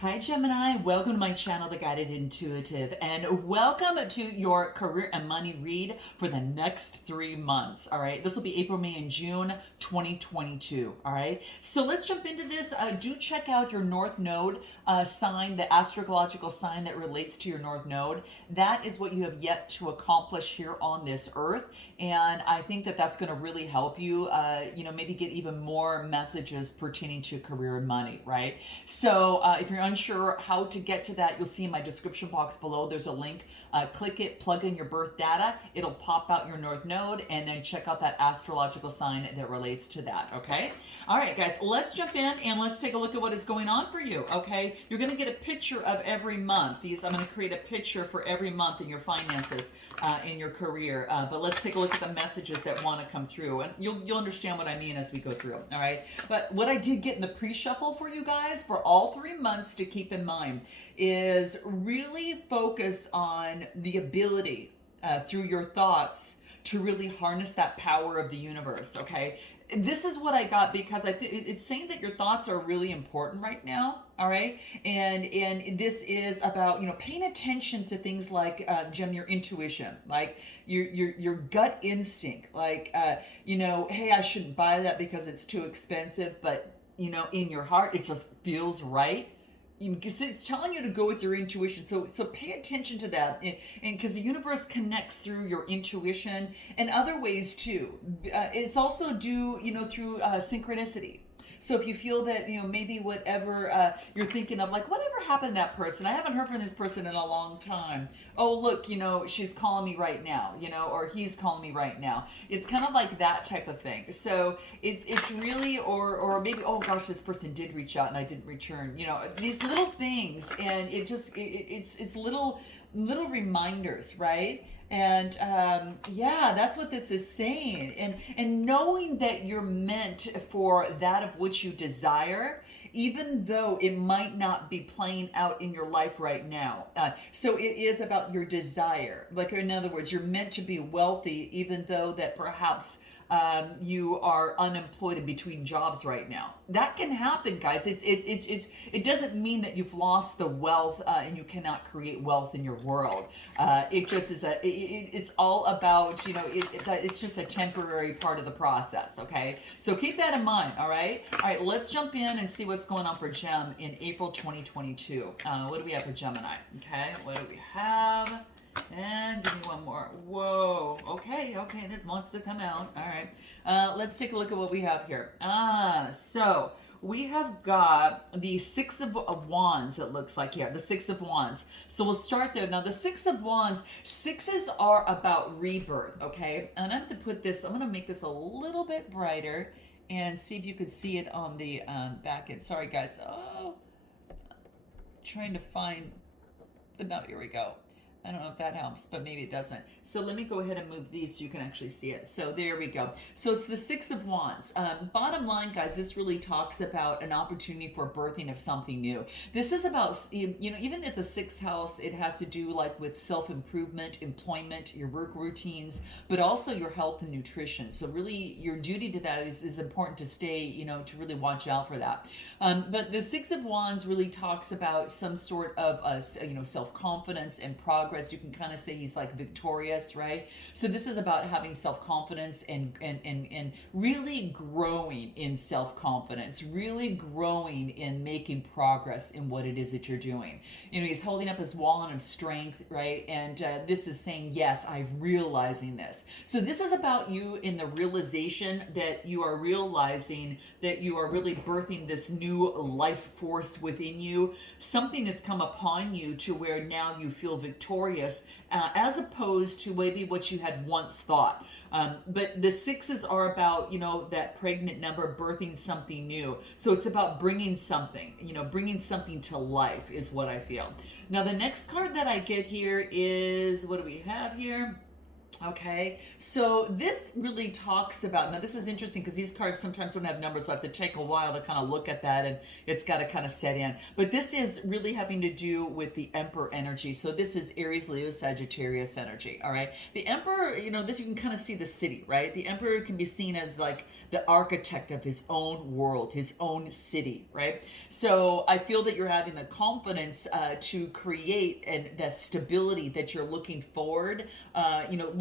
Hi Gemini, welcome to my channel, The Guided Intuitive, and welcome to your career and money read for the next 3 months, all right? This will be April, May, and June 2022, all right? So let's jump into this. Do check out your North Node sign, the astrological sign that relates to your North Node. That is what you have yet to accomplish here on this earth, and I think that that's going to really help you, maybe get even more messages pertaining to career and money, right? So if you're unsure how to get to that, you'll see in my description box below, there's a link. Click it, plug in your birth data. It'll pop out your North Node, and then check out that astrological sign that relates to that, okay? All right, guys, let's jump in and let's take a look at what is going on for you, okay? You're going to get a picture of every month. I'm going to create a picture for every month in your finances, in your career. But let's take a look at the messages that want to come through, and you'll understand what I mean as we go through, all right? But what I did get in the pre-shuffle for you guys for all 3 months to keep in mind is really focus on the ability through your thoughts to really harness that power of the universe, okay? This is what I got because it's saying that your thoughts are really important right now, all right? And this is about, paying attention to things like, Gem, your intuition, like your gut instinct, like, hey, I shouldn't buy that because it's too expensive, but, in your heart, it just feels right. Because it's telling you to go with your intuition, so pay attention to that, and because the universe connects through your intuition and other ways too. It's also due, through synchronicity. So if you feel that, maybe whatever you're thinking of, like, whatever happened to that person? I haven't heard from this person in a long time. Oh, look, she's calling me right now, or he's calling me right now. It's kind of like that type of thing. So it's really, or maybe, oh gosh, this person did reach out and I didn't return. These little things, and it's little reminders, right? And that's what this is saying. And knowing that you're meant for that of which you desire, even though it might not be playing out in your life right now. So it is about your desire. Like, in other words, you're meant to be wealthy, even though that perhaps you are unemployed in between jobs right now. That can happen, guys. It doesn't mean that you've lost the wealth and you cannot create wealth in your world. It just is it's all about, it's just a temporary part of the process, okay? So keep that in mind, all right? All right, let's jump in and see what's going on for Gem in April 2022. What do we have for Gemini? Okay, what do we have? And give me one more. Whoa. Okay, this wants to come out. All right. Let's take a look at what we have here. So we have got the Six of Wands, it looks like here. The Six of Wands. So we'll start there. Now, the Six of Wands, sixes are about rebirth, okay? And I have to put this, I'm going to make this a little bit brighter and see if you can see it on the back end. Sorry, guys. Oh, trying to find, but no, here we go. I don't know if that helps, but maybe it doesn't. So let me go ahead and move these so you can actually see it. So there we go. So it's the Six of Wands. Bottom line, guys, this really talks about an opportunity for birthing of something new. This is about, even at the sixth house, it has to do like with self-improvement, employment, your work routines, but also your health and nutrition. So really your duty to that is important to stay, to really watch out for that. But the Six of Wands really talks about some sort of, self-confidence and progress. You can kind of say he's like victorious, right? So this is about having self-confidence and really growing in self-confidence, really growing in making progress in what it is that you're doing. He's holding up his wand of strength, right? And this is saying, yes, I'm realizing this. So this is about you in the realization that you are realizing that you are really birthing this new life force within you. Something has come upon you to where now you feel victorious, as opposed to maybe what you had once thought. But the sixes are about, that pregnant number, birthing something new. So it's about bringing something to life is what I feel. Now, the next card that I get here is, what do we have here? Okay, so this really talks about, now this is interesting because these cards sometimes don't have numbers, so I have to take a while to kind of look at that, and it's got to kind of set in. But this is really having to do with the Emperor energy. So this is Aries, Leo, Sagittarius energy, all right? The Emperor, this you can kind of see the city, right? The Emperor can be seen as like the architect of his own world, his own city, right? So I feel that you're having the confidence to create and the stability that you're looking forward,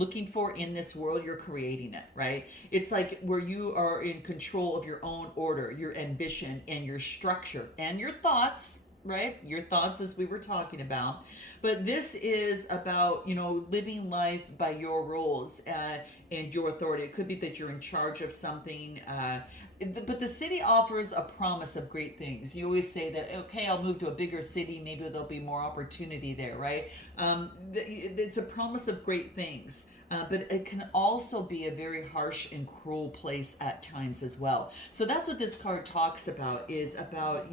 looking for in this world. You're creating it, right? It's like where you are in control of your own order, your ambition, and your structure, and your thoughts, right? Your thoughts, as we were talking about. But this is about, living life by your rules and your authority. It could be that you're in charge of something. But the city offers a promise of great things. You always say that, okay, I'll move to a bigger city. Maybe there'll be more opportunity there, right? It's a promise of great things. But it can also be a very harsh and cruel place at times as well. So that's what this card talks about. Is about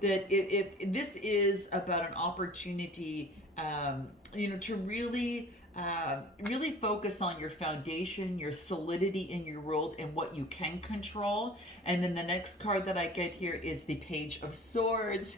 this is about an opportunity, to really focus on your foundation, your solidity in your world, and what you can control. And then the next card that I get here is the Page of Swords.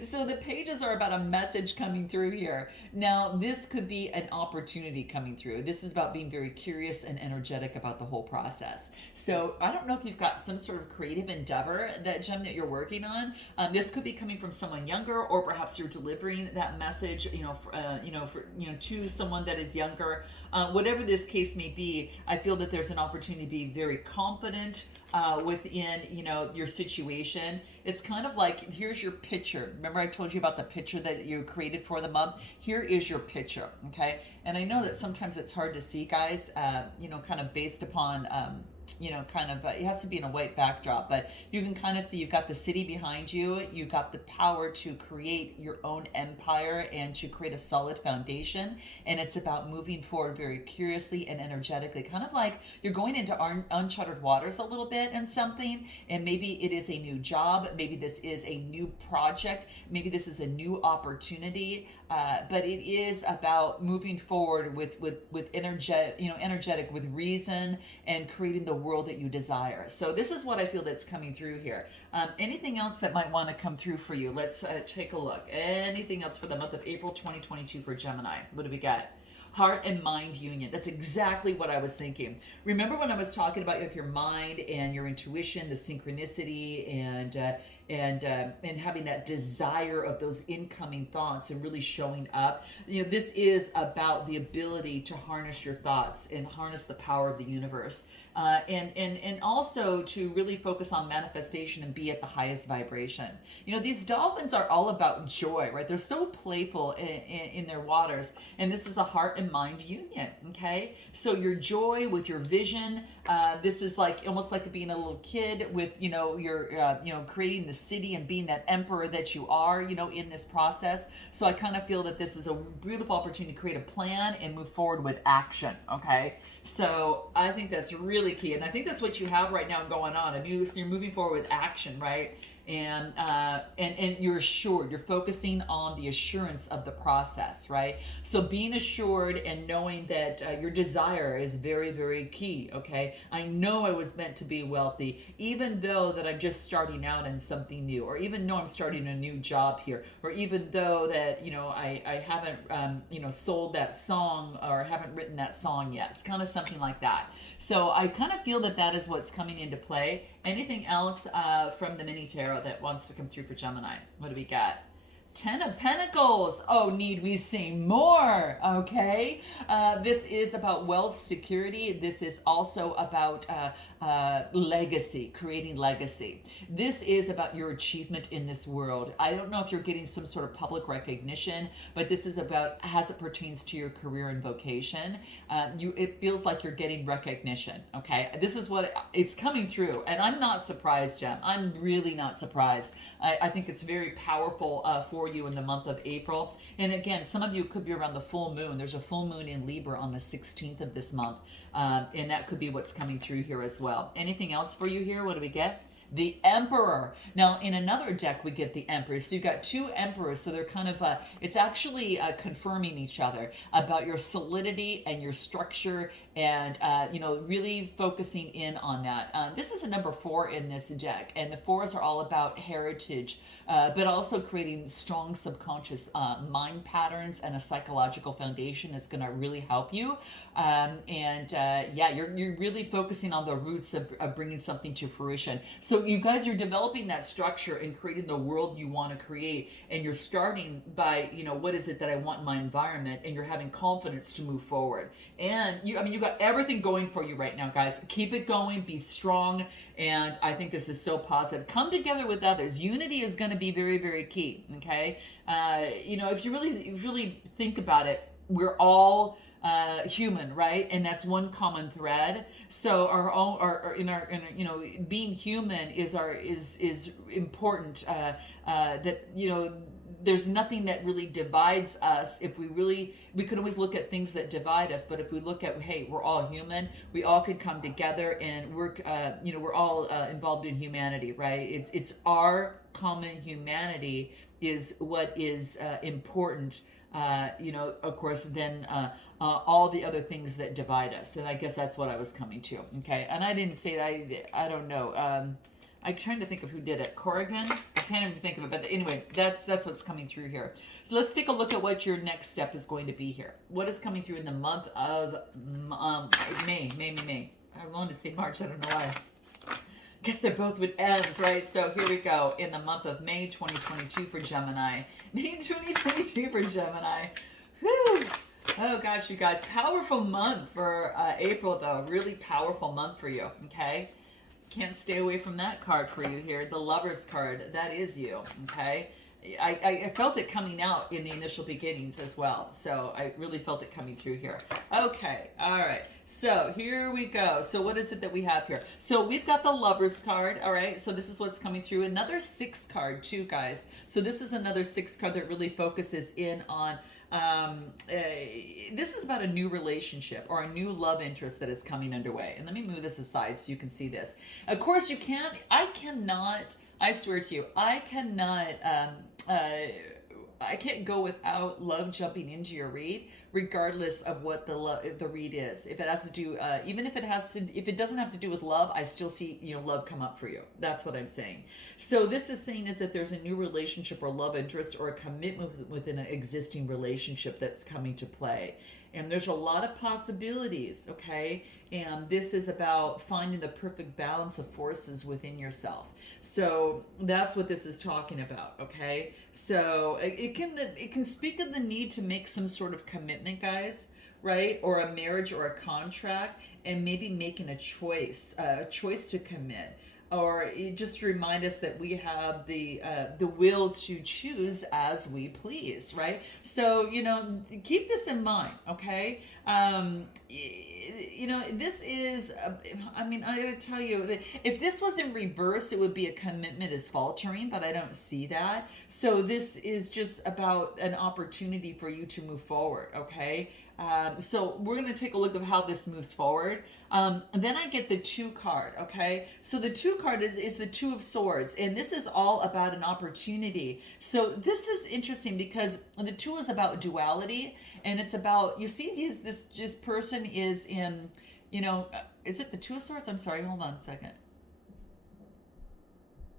So the pages are about a message coming through here. Now, this could be an opportunity coming through. This is about being very curious and energetic about the whole process. So I don't know if you've got some sort of creative endeavor, that gem, that you're working on. This could be coming from someone younger, or perhaps you're delivering that message, to someone that is younger. Whatever this case may be, I feel that there's an opportunity to be very confident within, your situation. It's kind of like, here's your picture. Remember I told you about the picture that you created for the month? Here is your picture, okay? And I know that sometimes it's hard to see, guys, kind of based upon, it has to be in a white backdrop, but you can kind of see you've got the city behind you. You've got the power to create your own empire and to create a solid foundation. And it's about moving forward very curiously and energetically, kind of like you're going into uncharted waters a little bit and something. And maybe it is a new job. Maybe this is a new project. Maybe this is a new opportunity. But it is about moving forward with energetic, with reason, and creating the world that you desire. So this is what I feel that's coming through here. Anything else that might want to come through for you? Let's take a look. Anything else for the month of April 2022 for Gemini? What do we got? Heart and mind union. That's exactly what I was thinking. Remember when I was talking about like your mind and your intuition, the synchronicity, and having that desire of those incoming thoughts and really showing up. This is about the ability to harness your thoughts and harness the power of the universe. And also to really focus on manifestation and be at the highest vibration. These dolphins are all about joy, right? They're so playful in their waters, and this is a heart and mind union, okay? So your joy with your vision, this is like almost like being a little kid with, your creating the city and being that emperor that you are, in this process. So I kind of feel that this is a beautiful opportunity to create a plan and move forward with action, okay? So I think that's really key, and I think that's what you have right now going on. And you're moving forward with action, right? And you're assured. You're focusing on the assurance of the process, right? So being assured and knowing that your desire is very, very key. Okay, I know I was meant to be wealthy, even though that I'm just starting out in something new, or even though I'm starting a new job here, or even though that I haven't sold that song or haven't written that song yet. It's kind of something like that. So I kind of feel that that is what's coming into play. Anything else from the mini tarot that wants to come through for Gemini? What do we got? Ten of Pentacles. Oh, need we say more? Okay. This is about wealth, security. This is also about legacy, creating legacy. This is about your achievement in this world. I don't know if you're getting some sort of public recognition, but this is about as it pertains to your career and vocation. It feels like you're getting recognition. Okay. This is what it's coming through. And I'm not surprised, Gem. I'm really not surprised. I think it's very powerful for you in the month of April. And again, some of you could be around the full moon. There's a full moon in Libra on the 16th of this month. And that could be what's coming through here as well. Anything else for you here? What do we get? the Emperor. Now, in another deck, we get the Emperor. So you've got two Emperors. So they're kind of, it's actually confirming each other about your solidity and your structure and, really focusing in on that. This is a number 4 in this deck. And the 4s are all about heritage, but also creating strong subconscious mind patterns and a psychological foundation that's going to really help you. You're really focusing on the roots of bringing something to fruition. So you guys, you're developing that structure and creating the world you want to create. And you're starting by, what is it that I want in my environment? And you're having confidence to move forward. And you got everything going for you right now, guys. Keep it going, be strong. And I think this is so positive. Come together with others. Unity is going to be very, very key. Okay. If you really think about it, we're all human, right? And that's one common thread. So being human is important. There's nothing that really divides us. We can always look at things that divide us, but if we look at, hey, we're all human, we all could come together and work. We're all involved in humanity, right? It's our common humanity is what is important. Of course, then all the other things that divide us. And I guess that's what I was coming to. Okay. And I didn't say that. I don't know. I'm trying to think of who did it. Corrigan? I can't even think of it. But anyway, that's what's coming through here. So let's take a look at what your next step is going to be here. What is coming through in the month of May? I wanted to say March. I don't know why. Guess they're both with M's, right? So here we go. In the month of May 2022 for Gemini. May 2022 for Gemini. Whew. Oh gosh, you guys. Powerful month for April, though. Really powerful month for you, okay? Can't stay away from that card for you here. The Lover's card. That is you, okay? I felt it coming out in the initial beginnings as well. So I really felt it coming through here. Okay, all right. So here we go. So what is it that we have here? So we've got the Lover's card, all right? So this is what's coming through. Another 6 card too, guys. So this is another 6 card that really focuses in on this is about a new relationship or a new love interest that is coming underway. And let me move this aside so you can see this. Of course, I swear to you, I can't go without love jumping into your read, regardless of what the read is. If it has to do, if it doesn't have to do with love, I still see love come up for you. That's what I'm saying. So this is saying is that there's a new relationship or love interest or a commitment within an existing relationship that's coming to play. And there's a lot of possibilities, okay? And this is about finding the perfect balance of forces within yourself. So that's what this is talking about, okay? So it can speak of the need to make some sort of commitment, guys, right? Or a marriage or a contract, and maybe making a choice to commit. Or just to remind us that we have the will to choose as we please, right? So, keep this in mind, okay? This is, I gotta tell you, that if this was in reverse, it would be a commitment is faltering, but I don't see that. So this is just about an opportunity for you to move forward, okay? So we're going to take a look at how this moves forward. And then I get the 2 card, okay? So the 2 card is the 2 of Swords, and this is all about an opportunity. So this is interesting because the 2 is about duality, and it's about, you see, this person is in, is it the 2 of Swords? I'm sorry, hold on a second.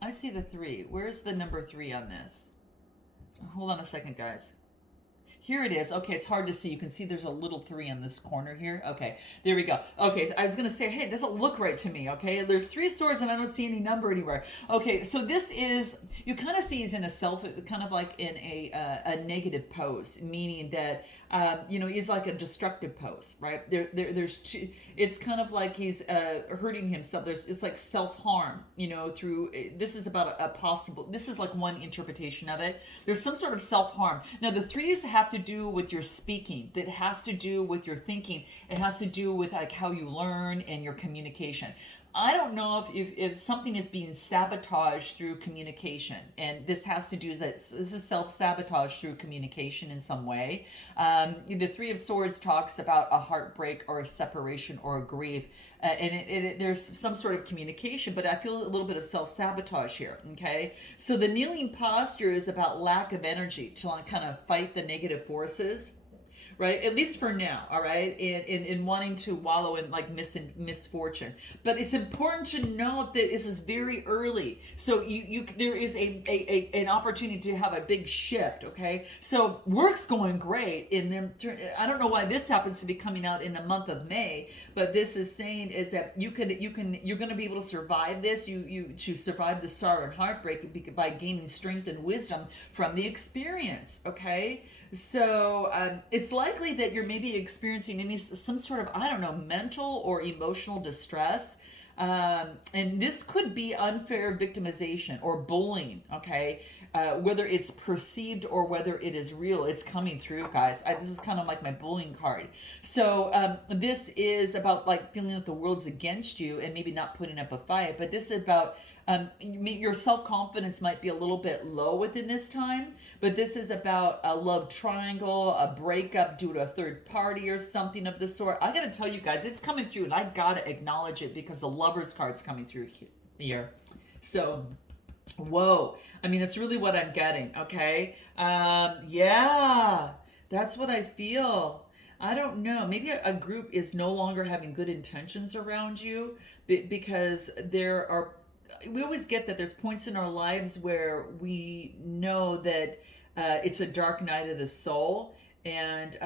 I see the 3. Where's the number 3 on this? Hold on a second, guys. Here it is. Okay, it's hard to see. You can see there's a little 3 in this corner here. Okay, there we go. Okay, I was going to say, hey, it doesn't look right to me, okay? There's 3 swords and I don't see any number anywhere. Okay, so this is, you kind of see he's in a kind of like in a negative pose, meaning that, he's like a destructive pose, right? There's 2, it's kind of like he's hurting himself. It's like self-harm, through, this is about this is like one interpretation of it. There's some sort of self-harm. Now, the 3s have to do with your speaking. That has to do with your thinking. It has to do with like how you learn and your communication. I don't know if something is being sabotaged through communication, and this has to do with this is self-sabotage through communication in some way. The Three of Swords talks about a heartbreak or a separation or a grief, and there's some sort of communication, but I feel a little bit of self-sabotage here. Okay, so the kneeling posture is about lack of energy to kind of fight the negative forces, right? At least for now, all right? In wanting to wallow in like misfortune. But it's important to note that this is very early. So there is an opportunity to have a big shift, okay? So work's going great in them. I don't know why this happens to be coming out in the month of May, but this is saying is that you're going to be able to survive this. You to survive the sorrow and heartbreak by gaining strength and wisdom from the experience, okay? So it's likely that you're maybe experiencing some sort of, I don't know, mental or emotional distress. And this could be unfair victimization or bullying, okay? Whether it's perceived or whether it is real, it's coming through, guys. This is kind of like my bullying card. So this is about like feeling that the world's against you and maybe not putting up a fight. But this is about your self-confidence might be a little bit low within this time, but this is about a love triangle, a breakup due to a third party or something of the sort. I gotta tell you guys, it's coming through, and I gotta acknowledge it because the Lover's card's coming through here. So, whoa. I mean, that's really what I'm getting, okay? Yeah, that's what I feel. I don't know. Maybe a group is no longer having good intentions around you because we always get that there's points in our lives where we know that it's a dark night of the soul, and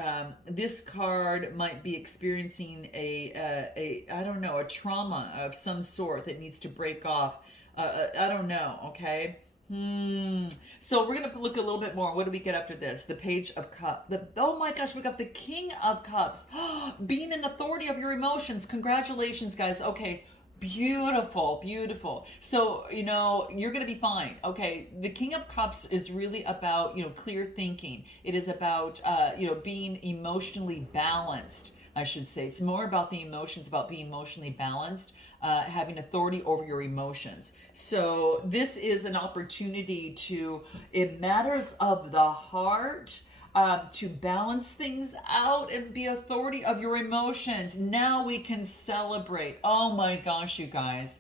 this card might be experiencing a I don't know, a trauma of some sort that needs to break off. I don't know. Okay. So we're gonna look a little bit more. What do we get after this? The Page of Cups. Oh my gosh, we got the King of Cups. Being an authority of your emotions. Congratulations, guys. Okay. Beautiful, beautiful. So, you're going to be fine. Okay. The King of Cups is really about, clear thinking. It is about, being emotionally balanced, I should say. It's more about the emotions, about being emotionally balanced, having authority over your emotions. So this is an opportunity in matters of the heart, to balance things out and be authority of your emotions. Now we can celebrate. Oh my gosh, you guys.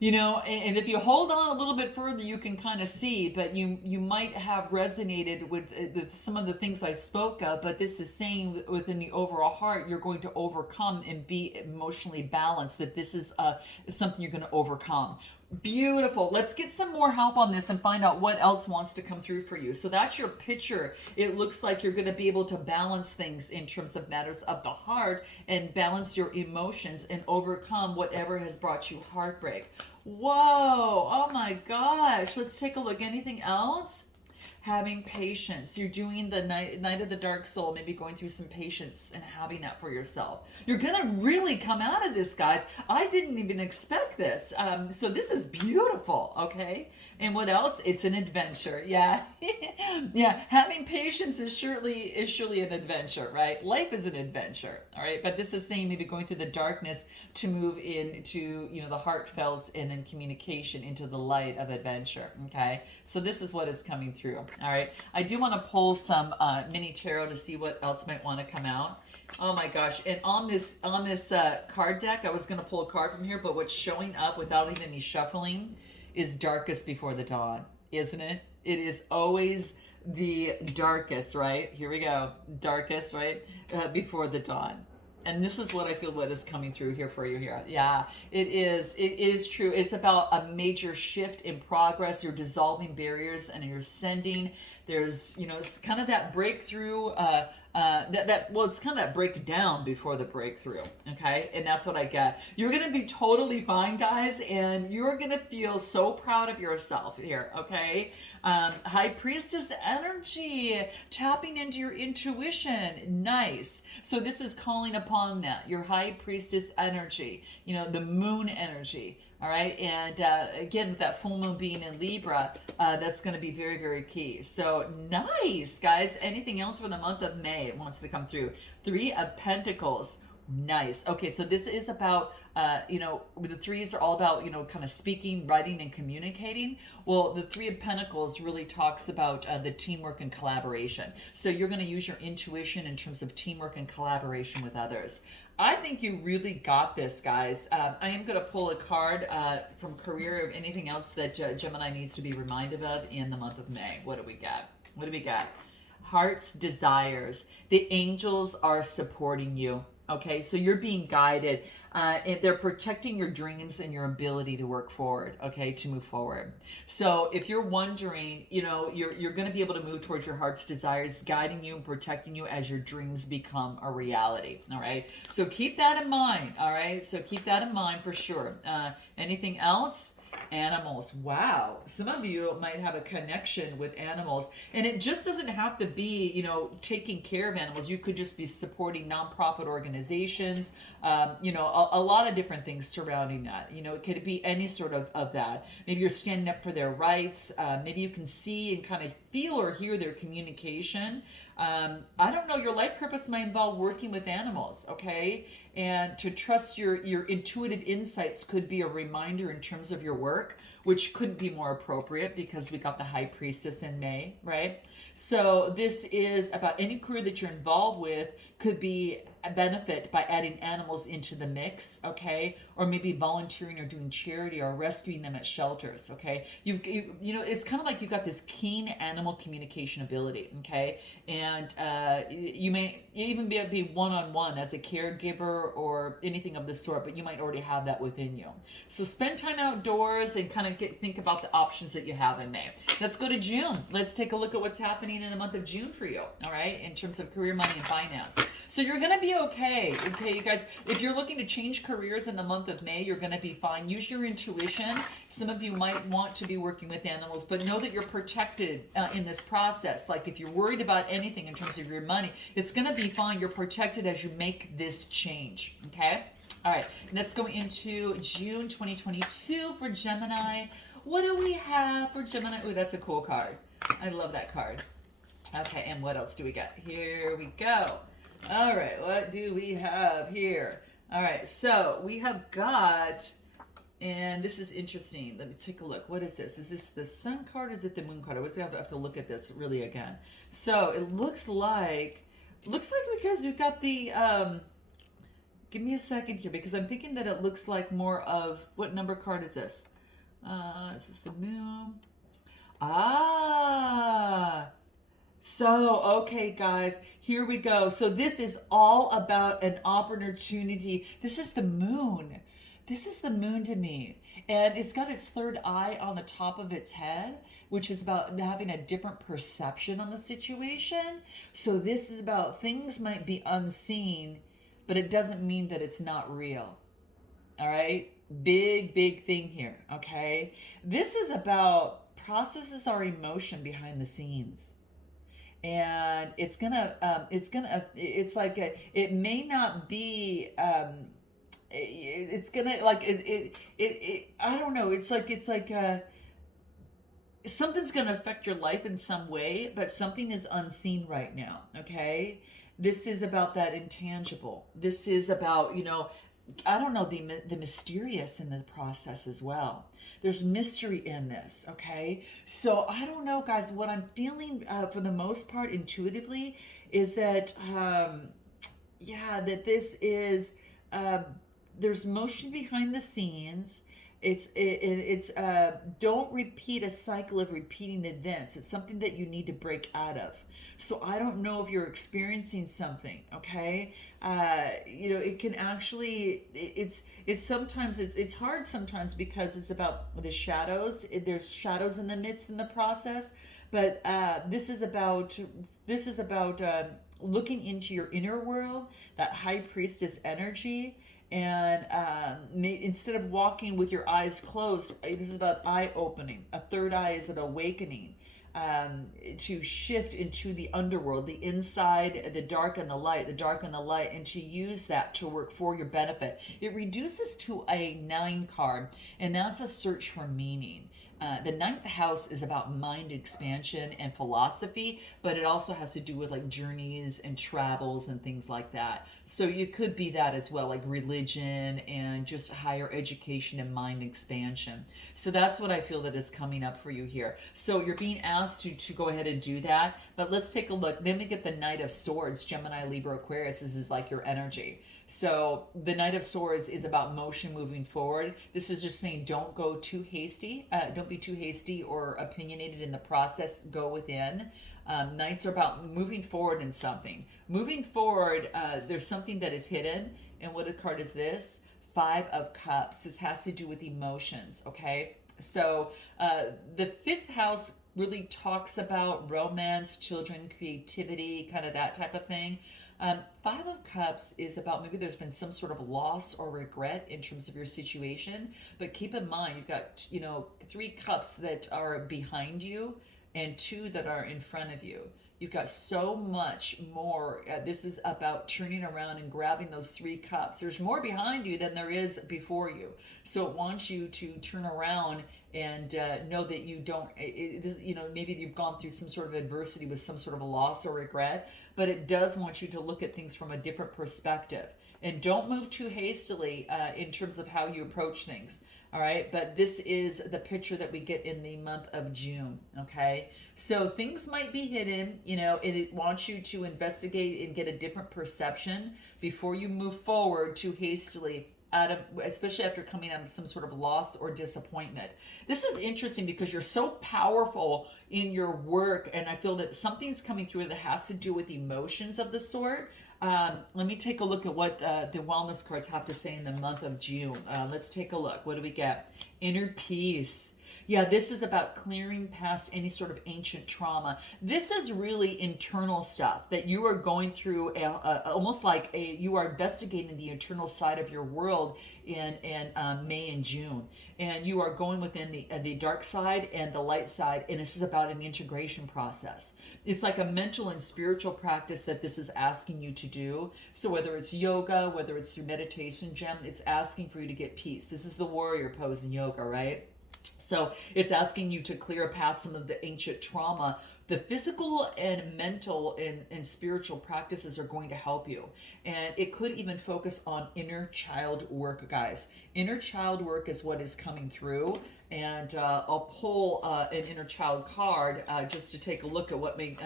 And if you hold on a little bit further, you can kind of see, but you might have resonated with some of the things I spoke of, but this is saying within the overall heart, you're going to overcome and be emotionally balanced, that this is something you're going to overcome. Beautiful. Let's get some more help on this and find out what else wants to come through for you. So that's your picture. It looks like you're going to be able to balance things in terms of matters of the heart and balance your emotions and overcome whatever has brought you heartbreak. Whoa. Oh my gosh. Let's take a look. Anything else? Having patience. You're doing the night of the dark soul, maybe going through some patience and having that for yourself. You're gonna really come out of this, guys. I didn't even expect this. So this is beautiful, okay? And what else? It's an adventure. Yeah. Yeah. Having patience is surely an adventure, right? Life is an adventure. All right. But this is saying maybe going through the darkness to move into, the heartfelt and then communication into the light of adventure. Okay. So this is what is coming through. All right. I do want to pull some mini tarot to see what else might want to come out. Oh my gosh. And on this card deck, I was going to pull a card from here, but what's showing up without even me shuffling is darkest before the dawn, isn't it? It is always the darkest, right? Here we go. Darkest, right? Before the dawn. And this is what I feel what is coming through here for you here. Yeah, it is. It is true. It's about a major shift in progress. You're dissolving barriers and you're sending. There's, it's kind of that breakthrough, it's kind of that breakdown before the breakthrough, okay? And that's what I get. You're going to be totally fine, guys, and you're going to feel so proud of yourself here, okay? High Priestess energy, tapping into your intuition. Nice. So this is calling upon that, your High Priestess energy, the moon energy. All right. And again, with that full moon being in Libra, that's going to be very, very key. So nice, guys. Anything else for the month of May? It wants to come through. 3 of Pentacles. Nice. Okay, so this is about, the threes are all about, kind of speaking, writing, and communicating. Well, the Three of Pentacles really talks about the teamwork and collaboration. So you're going to use your intuition in terms of teamwork and collaboration with others. I think you really got this, guys. I am going to pull a card from career or anything else that Gemini needs to be reminded of in the month of May. What do we got? What do we got? Heart's desires. The angels are supporting you. Okay, so you're being guided, and they're protecting your dreams and your ability to work forward. Okay, to move forward. So if you're wondering, you're going to be able to move towards your heart's desires, guiding you and protecting you as your dreams become a reality. All right. So keep that in mind. All right. So keep that in mind for sure. Anything else? Animals. Wow. Some of you might have a connection with animals, and it just doesn't have to be, taking care of animals. You could just be supporting nonprofit organizations, a lot of different things surrounding that. It could be any sort of that. Maybe you're standing up for their rights. Maybe you can see and kind of feel or hear their communication. I don't know, your life purpose might involve working with animals, okay? And to trust your intuitive insights could be a reminder in terms of your work, which couldn't be more appropriate because we got the High Priestess in May, right? So this is about any career that you're involved with could be a benefit by adding animals into the mix, okay? Or maybe volunteering or doing charity or rescuing them at shelters, okay? It's kind of like you've got this keen animal communication ability, okay? And you may even be one-on-one as a caregiver or anything of the sort, but you might already have that within you. So spend time outdoors and kind of think about the options that you have in May. Let's go to June. Let's take a look at what's happening in the month of June for you, all right, in terms of career, money, and finance. So you're going to be okay, you guys. If you're looking to change careers in the month of May, you're going to be fine. Use your intuition. Some of you might want to be working with animals, but know that you're protected in this process. Like if you're worried about anything in terms of your money, it's going to be fine. You're protected as you make this change, okay? All right, let's go into June 2022 for Gemini. What do we have for Gemini? Oh, that's a cool card. I love that card. Okay, and what else do we got? Here we go. All right, what do we have here? All right, so we have got, and this is interesting. Let me take a look. What is this? Is this the sun card or is it the moon card? I always have to look at this really again. So it looks like because we've got the, give me a second here because I'm thinking that it looks like more of, what number card is this? Is this the moon? Ah, so, okay, guys, here we go. So this is all about an opportunity. This is the moon. This is the moon to me. And it's got its third eye on the top of its head, which is about having a different perception on the situation. So this is about things might be unseen, but it doesn't mean that it's not real. All right? Big thing here, okay? This is about processes our emotion behind the scenes. And it may not be, it's gonna like I don't know, it's like something's gonna affect your life in some way, but something is unseen right now, okay? This is about that intangible. This is about, I don't know, the mysterious in the process as well. There's mystery in this, okay? So I don't know, guys. What I'm feeling for the most part intuitively is that, that this is, there's motion behind the scenes. It's don't repeat a cycle of repeating events. It's something that you need to break out of. So I don't know if you're experiencing something, okay? It can actually, it's sometimes, it's hard sometimes because it's about the shadows. There's shadows in the midst in the process, but this is about looking into your inner world, that High Priestess energy. And instead of walking with your eyes closed, this is about eye opening. A third eye is an awakening. To shift into the underworld, the inside, the dark and the light, and to use that to work for your benefit. It reduces to a 9 card, and that's a search for meaning. The ninth house is about mind expansion and philosophy, but it also has to do with like journeys and travels and things like that. So you could be that as well, like religion and just higher education and mind expansion. So that's what I feel that is coming up for you here. So you're being asked to go ahead and do that. But let's take a look. Then we get the Knight of Swords, Gemini, Libra, Aquarius. This is like your energy. So the Knight of Swords is about motion moving forward. This is just saying don't go too hasty. Don't be too hasty or opinionated in the process. Go within. Knights are about moving forward in something. Moving forward, there's something that is hidden. And what a card is this? Five of Cups. This has to do with emotions, okay? So the fifth house really talks about romance, children, creativity, kind of that type of thing. Five of Cups is about maybe there's been some sort of loss or regret in terms of your situation. But keep in mind, you've got, three cups that are behind you and two that are in front of you. You've got so much more. This is about turning around and grabbing those three cups. There's more behind you than there is before you. So it wants you to turn around and know that you don't, maybe you've gone through some sort of adversity with some sort of a loss or regret, but it does want you to look at things from a different perspective. And don't move too hastily in terms of how you approach things. All right, but this is the picture that we get in the month of June, okay? So things might be hidden, and it wants you to investigate and get a different perception before you move forward too hastily especially after coming out of some sort of loss or disappointment. This is interesting because you're so powerful in your work, and I feel that something's coming through that has to do with emotions of the sort. Let me take a look at what the wellness cards have to say in the month of June. Let's take a look. What do we get? Inner peace. Yeah, this is about clearing past any sort of ancient trauma. This is really internal stuff that you are going through, almost like you are investigating the internal side of your world in May and June. And you are going within the dark side and the light side, and this is about an integration process. It's like a mental and spiritual practice that this is asking you to do. So whether it's yoga, whether it's through meditation, Gem, it's asking for you to get peace. This is the warrior pose in yoga, right? So it's asking you to clear past some of the ancient trauma. The physical and mental and spiritual practices are going to help you. And it could even focus on inner child work, guys. Inner child work is what is coming through. And I'll pull an inner child card just to take a look at what may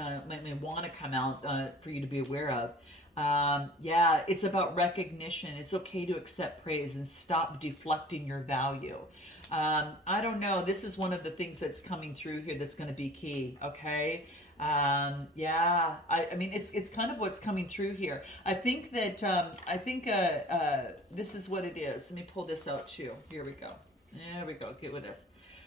want to come out for you to be aware of. Yeah, it's about recognition. It's okay to accept praise and stop deflecting your value. I don't know. This is one of the things that's coming through here that's going to be key. Okay. Yeah, I mean, it's kind of what's coming through here. I think that, this is what it is. Let me pull this out too. Here we go. There we go. Get with this.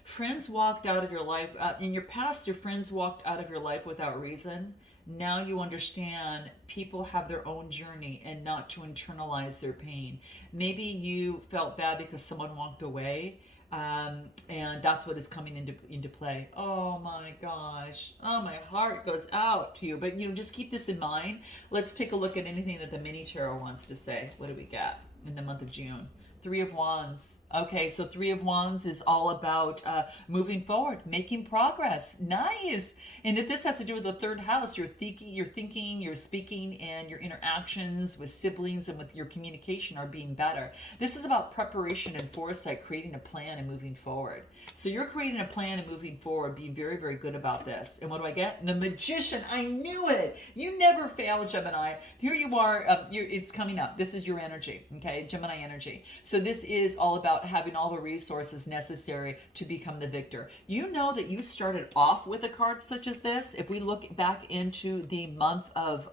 Friends walked out of your life. In your past, your friends walked out of your life without reason. Now you understand people have their own journey and not to internalize their pain. Maybe you felt bad because someone walked away. And that's what is coming into play. Oh my gosh. Oh, my heart goes out to you. But, just keep this in mind. Let's take a look at anything that the mini tarot wants to say. What do we got in the month of June? Three of Wands. Okay, so Three of Wands is all about moving forward, making progress. Nice. And if this has to do with the third house, you're thinking, you're speaking, and your interactions with siblings and with your communication are being better. This is about preparation and foresight, creating a plan and moving forward. So you're creating a plan and moving forward, being very, very good about this. And what do I get? The Magician. I knew it. You never fail, Gemini. Here you are. It's coming up. This is your energy, okay? Gemini energy. So this is all about having all the resources necessary to become the victor. You know that you started off with a card such as this. If we look back into the month of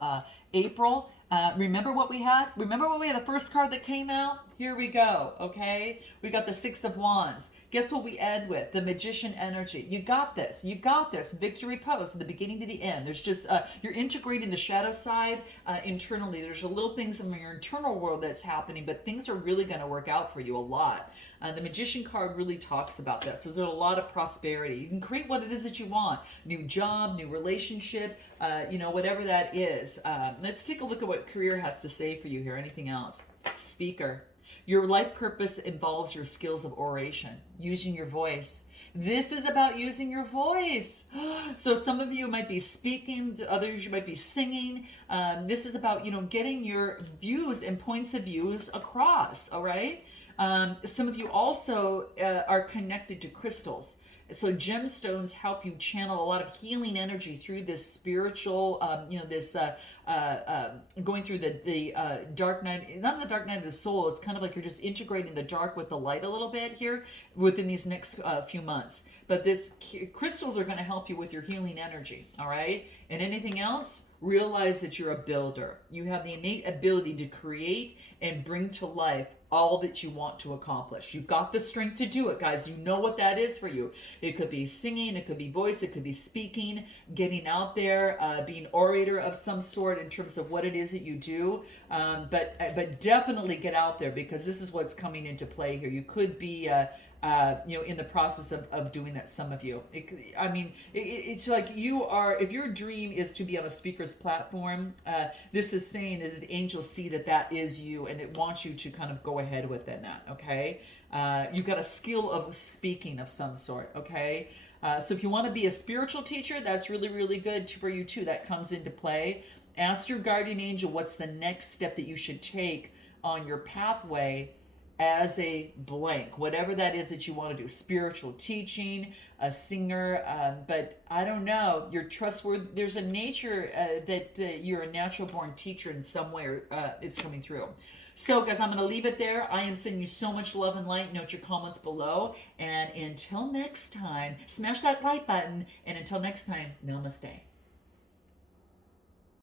April, remember what we had? Remember when we had the first card that came out? Here we go, okay? We got the Six of Wands. Guess what we end with? The Magician energy. You got this. You got this. Victory pose from the beginning to the end. There's just, you're integrating the shadow side internally. There's a little things in your internal world that's happening, but things are really going to work out for you a lot. The Magician card really talks about that. So there's a lot of prosperity. You can create what it is that you want. New job, new relationship, whatever that is. Let's take a look at what career has to say for you here. Anything else? Speaker. Your life purpose involves your skills of oration, using your voice. This is about using your voice. So some of you might be speaking, to others you might be singing. This is about, getting your views and points of views across, all right? Some of you also are connected to crystals. So gemstones help you channel a lot of healing energy through this spiritual, going through the dark night, not the dark night of the soul. It's kind of like you're just integrating the dark with the light a little bit here within these next few months. But this crystals are going to help you with your healing energy, all right? And anything else, realize that you're a builder. You have the innate ability to create and bring to life all that you want to accomplish. You've got the strength to do it, guys. You know what that is for you. It could be singing, it could be voice, it could be speaking, getting out there, being orator of some sort in terms of what it is that you do. But definitely get out there, because this is what's coming into play here. You could be in the process of doing that, some of you. It's like you are, if your dream is to be on a speaker's platform, this is saying that the angels see that is you, and it wants you to kind of go ahead within that, okay? You've got a skill of speaking of some sort, okay? So if you want to be a spiritual teacher, that's really, really good for you too. That comes into play. Ask your guardian angel what's the next step that you should take on your pathway as a blank, whatever that is that you want to do. Spiritual teaching, a singer, but I don't know, you're trustworthy. There's a nature that you're a natural born teacher in some way, or it's coming through. So guys, I'm going to leave it there. I am sending you so much love and light. Note your comments below. And until next time, smash that like button. And until next time, namaste.